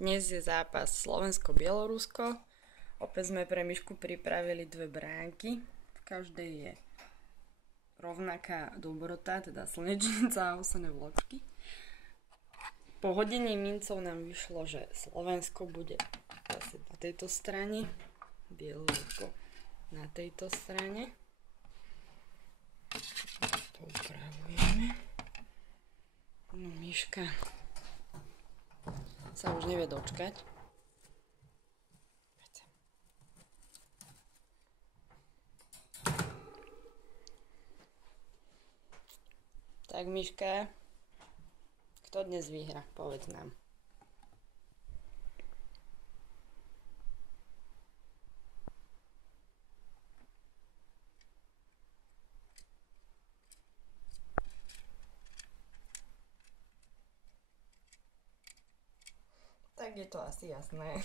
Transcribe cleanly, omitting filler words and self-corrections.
Dnes je zápas Slovensko-Bielorusko. Opäť sme pre Mišku pripravili dve bránky. V každej je rovnaká dobrota, teda slnečnica a osené vločky. Po hodení mincov nám vyšlo, že Slovensko bude zase na tejto strane, Bielorusko na tejto strane. To upravujeme. No, Miška sa už nevie dočkať. Tak Miška, kto dnes vyhra? Povedz nám. Tak je to asi jasné.